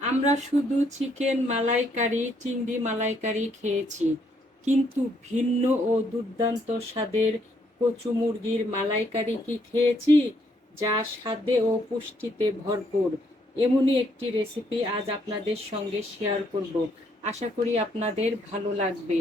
আমরা শুধু চিকেন মালাইকারি, চিংড়ি মালাইকারি খেয়েছি, কিন্তু ভিন্ন ও দুর্দান্ত স্বাদের কচু মুরগির মালাইকারি কি খেয়েছি, যা স্বাদে ও পুষ্টিতে ভরপুর। এমনই একটি রেসিপি আজ আপনাদের সঙ্গে শেয়ার করব। আশা করি আপনাদের ভালো লাগবে।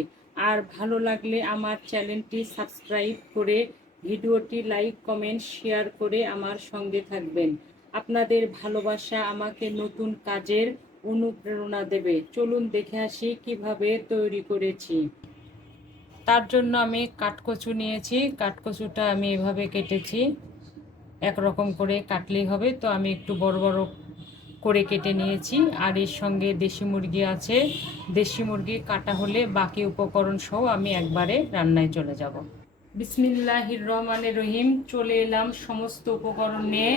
আর ভালো লাগলে আমার চ্যানেলটি সাবস্ক্রাইব করে ভিডিওটি লাইক, কমেন্ট, শেয়ার করে আমার সঙ্গে থাকবেন। আপনাদের ভালোবাসা আমাকে নতুন কাজের অনুপ্রেরণা দেবে। চলুন দেখে আসি কিভাবে তৈরি করেছি। তার জন্য আমি কাঠকচু নিয়েছি। কাঠকচুটা আমি এভাবে কেটেছি, একরকম করে কাটলেই হবে, তো আমি একটু বড় বড় করে কেটে নিয়েছি। আর এর সঙ্গে দেশি মুরগি আছে। দেশি মুরগি কাটা হলে বাকি উপকরণ সহ আমি একবারে রান্নায় চলে যাব। বিসমিল্লাহির রহমানির রহিম। চলে এলাম সমস্ত উপকরণ নিয়ে।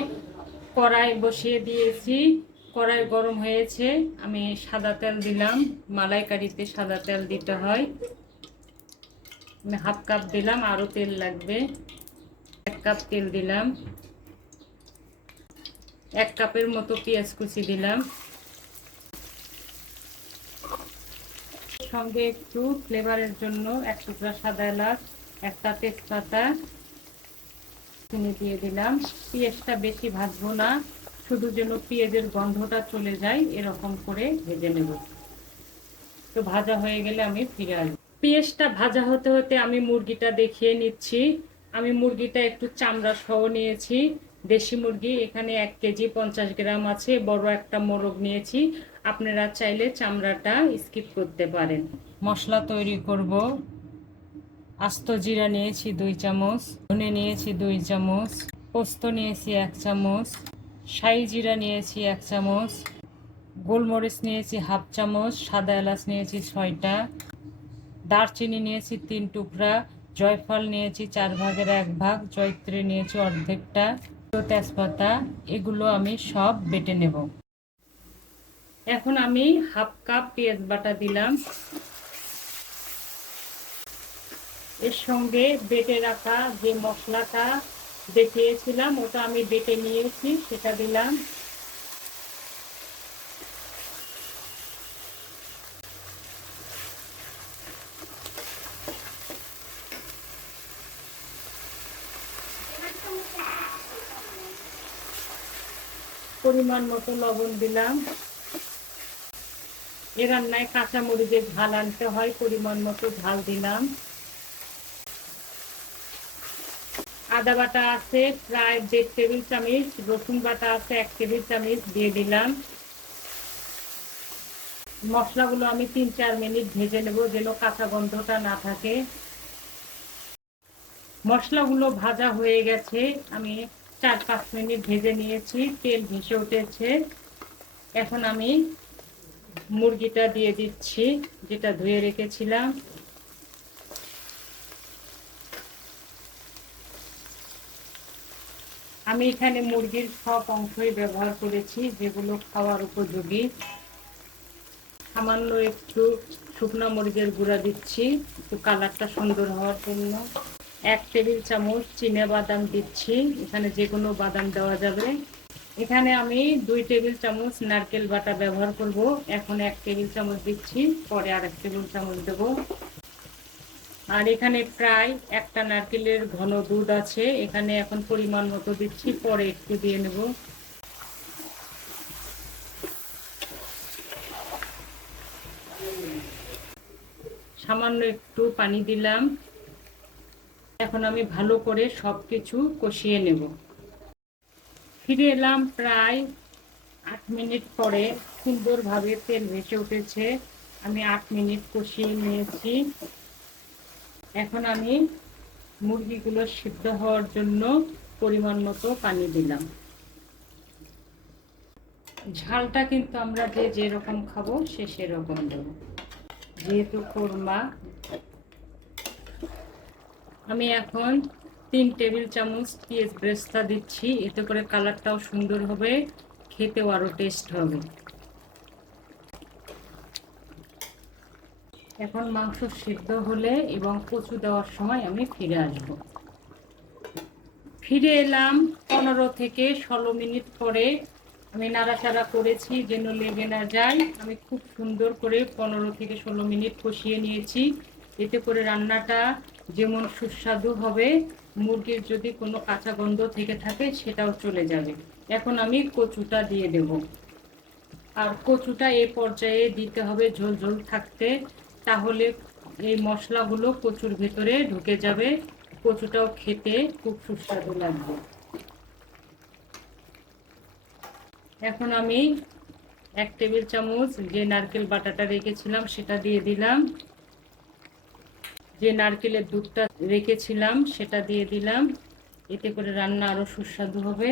কড়াই বসিয়ে দিয়েছি, কড়াই গরম হয়েছে। আমি সাদা তেল দিলাম। মালাইকারিতে সাদা তেল দিতে হয়। আমি হাফ কাপ দিলাম, আরও তেল লাগবে। 1 কাপ তেল দিলাম। 1 কাপের মতো পেঁয়াজ কুচি দিলাম। সঙ্গে একটু ফ্লেভারের জন্য 1 টুকরা সাদা এলাচ, 1টা তেজপাতা চিনি দিয়ে দিলাম। পেঁয়াজটা বেশি ভাজবো না, শুধু যেন পেঁয়াজের গন্ধটা চলে যায় এরকম করে ভেজে নেব। তো ভাজা হয়ে গেলে আমি ফিরে আসবো। পেঁয়াজটা ভাজা হতে হতে আমি মুরগিটা দেখিয়ে নিচ্ছি। আমি মুরগিটা একটু চামড়া সহ নিয়েছি। দেশি মুরগি এখানে 1 কেজি 50 গ্রাম আছে। বড় একটা মোরগ নিয়েছি। আপনারা চাইলে চামড়াটা স্কিপ করতে পারেন। মশলা তৈরি করব। আস্ত জিরা নিয়েছি 2 চামচ, ধনে নিয়েছি 2 চামচ, পোস্ত নিয়েছি 1 চামচ, শাহি জিরা নিয়েছি 1 চামচ, গোলমরিচ নিয়েছি হাফ চামচ, সাদা এলাচ নিয়েছি 6টা, দারচিনি নিয়েছি 3 টুকরা, জয়ফল নিয়েছি 4 ভাগের 1 ভাগ, জয়ত্রী নিয়েছি অর্ধেকটা, তেজপাতা। এগুলো আমি সব বেটে নেব। এখন আমি হাফ কাপ পেঁয়াজ বাটা দিলাম। এর সঙ্গে বেটে রাখা যে মশলাটা দেখিয়েছিলাম ওটা আমি বেটে নিয়েছি, সেটা দিলাম। পরিমাণ মতো লবণ দিলাম। এ রান্নায় কাঁচা মরিচের ঝাল আনতে হয়, পরিমাণ মতো ঝাল দিলাম। আদা বাটা আছে প্রায় 1.5 টেবিল চামচ, রসুন বাটা আছে 1 টেবিল চামচ দিয়ে দিলাম। মশলাগুলো আমি 3-4 মিনিট ভেজে নেব, যেন কাঁচা গন্ধটা না থাকে। মশলাগুলো ভাজা হয়ে গেছে, আমি 4-5 মিনিট ভেজে নিয়েছি, তেল ভেসে উঠেছে। এখন আমি মুরগিটা দিয়ে দিচ্ছি, যেটা ধুয়ে রেখেছিলাম। আমি এখানে মুরগির সব অংশই ব্যবহার করেছি, যেগুলো খাওয়ার উপযোগী। সামান্য একটু শুকনো মরিচের গুঁড়া দিচ্ছি, একটু কালারটা সুন্দর হওয়ার জন্য। 1 টেবিল চামচ চিনে বাদাম দিচ্ছি, এখানে যে কোনো বাদাম দেওয়া যাবে। এখানে আমি 2 টেবিল চামচ নারকেল বাটা ব্যবহার করব। এখন 1 টেবিল চামচ দিচ্ছি, পরে আরেক টেবিল চামচ দেব। আর এখানে প্রায় 1টা নারকেলের ঘন দুধ আছে, এখানে এখন পরিমাণ মতো দিচ্ছি, পরে একটু দিয়ে নেব। সামান্য একটু পানি দিলাম। এখন আমি ভালো করে সবকিছু কষিয়ে নেব। ফিরে এলাম প্রায় 8 মিনিট পরে। সুন্দরভাবে তেল ভেসে উঠেছে। আমি 8 মিনিট কষিয়ে নিয়েছি। এখন আমি মুরগিগুলো সিদ্ধ হওয়ার জন্য পরিমাণ মতো পানি দিলাম। ঝালটা কিন্তু আমরা যে যেরকম খাবো সে সেরকম দেব, যেহেতু কোরমা। আমি এখন 3 টেবিল চামচ পেঁয়াজ বেরেস্তা দিচ্ছি, এতে করে কালারটাও সুন্দর হবে, খেতেও আরও টেস্ট হবে। এখন মাংস সিদ্ধ হলে এবং কচু দেওয়ার সময় আমি ফিরে আসব। ফিরে এলাম 15 থেকে 16 মিনিট পরে। আমি নাড়াচাড়া করেছি যেন লেগে না যায়। আমি খুব সুন্দর করে 15 থেকে 16 মিনিট কষিয়ে নিয়েছি। এতে করে রান্নাটা যেমন সুস্বাদু হবে, মুরগির যদি কোনো কাঁচা গন্ধ থেকে থাকে সেটাও চলে যাবে। এখন আমি কচুটা দিয়ে দেব। আর কচুটা এই পর্যায়ে দিতে হবে ঝোল ঝোল থাকতে, তাহলে এই মশলাগুলো কচুর ভেতরে ঢুকে যাবে, কচুটাও খেতে খুব সুস্বাদু লাগবে। এখন আমি 1 টেবিল চামচ যে নারকেল বাটাটা রেখেছিলাম সেটা দিয়ে দিলাম, যে নারকেলের দুধটা রেখেছিলাম সেটা দিয়ে দিলাম। এতে করে রান্না আরো সুস্বাদু হবে।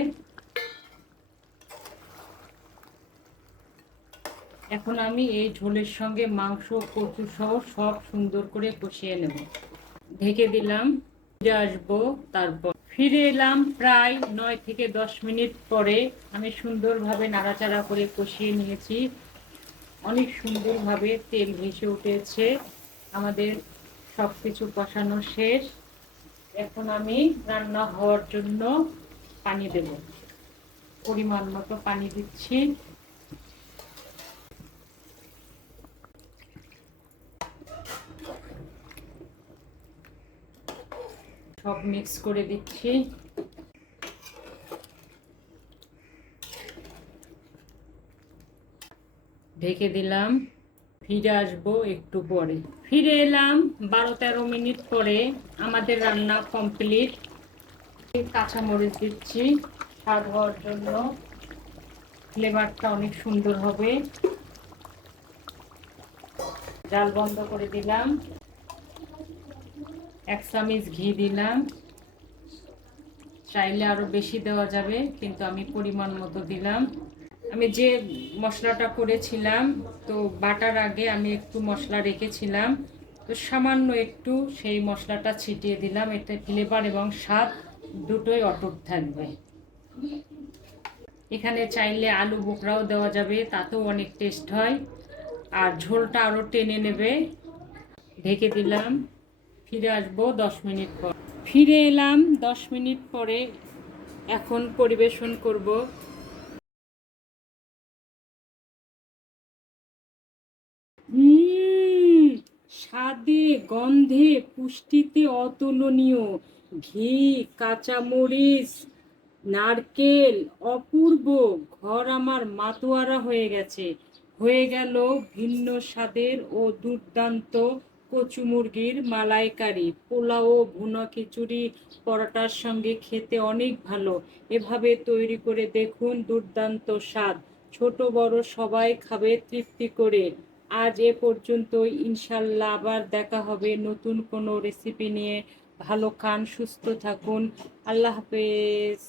এখন আমি এই ঝোলের সঙ্গে মাংস কচু সহ সব সুন্দর করে কষিয়ে নেব। ঢেকে দিলাম, ফিরে আসবো। তারপর ফিরে এলাম প্রায় 9 থেকে 10 মিনিট পরে। আমি সুন্দরভাবে নাড়াচাড়া করে কষিয়ে নিয়েছি। অনেক সুন্দরভাবে তেল ভেসে উঠেছে। আমাদের সব কিছু কষানো শেষ। এখন আমি রান্না হওয়ার জন্য পানি দেব। পরিমাণ মতো পানি দিচ্ছি। সব মিক্স করে দিচ্ছি। ঢেকে দিলাম, ফিরে আসবো একটু পরে। ফিরে এলাম 12-13 মিনিট পরে। আমাদের রান্না কমপ্লিট। কাঁচামরিচ দিচ্ছি স্বাদ হওয়ার জন্য, ফ্লেভারটা অনেক সুন্দর হবে। জাল বন্ধ করে দিলাম। 1 চামচ ঘি দিলাম। চাইলে আরো বেশি দেওয়া যাবে, কিন্তু আমি পরিমাণ মতো দিলাম। আমি যে মশলাটা করেছিলাম, তো বাটার আগে আমি একটু মশলা রেখেছিলাম, তো সামান্য একটু সেই মশলাটা ছিটিয়ে দিলাম। এতে ফ্লেভার এবং স্বাদ দুটোই অটুট থাকবে। এখানে চাইলে আলু বোখরাও দেওয়া যাবে, তাতেও অনেক টেস্ট হয়, আর ঝোলটা আরও টেনে নেবে। ঢেকে দিলাম, ফিরে আসবো 10 মিনিট পর। ফিরে এলাম 10 মিনিট পরে। এখন পরিবেশন করব। স্বাদে গন্ধে পুষ্টিতে অতুলনীয়। ঘি, কাঁচামরিচ, নারকেল, অপূর্ব। ঘর আমার মাতোয়ারা হয়ে গেছে। হয়ে গেল ভিন্ন স্বাদের ও দুর্দান্ত কচু মুরগির মালাইকারি। পোলাও, ভুনা খিচুড়ি, পরোটার সঙ্গে খেতে অনেক ভালো। এভাবে তৈরি করে দেখুন, দুর্দান্ত স্বাদ। ছোট বড় সবাই খাবে তৃপ্তি করে। আজ এ পর্যন্তই। ইনশাল্লাহ আবার দেখা হবে নতুন কোনো রেসিপি নিয়ে। ভালো খান, সুস্থ থাকুন। আল্লাহ হাফেজ।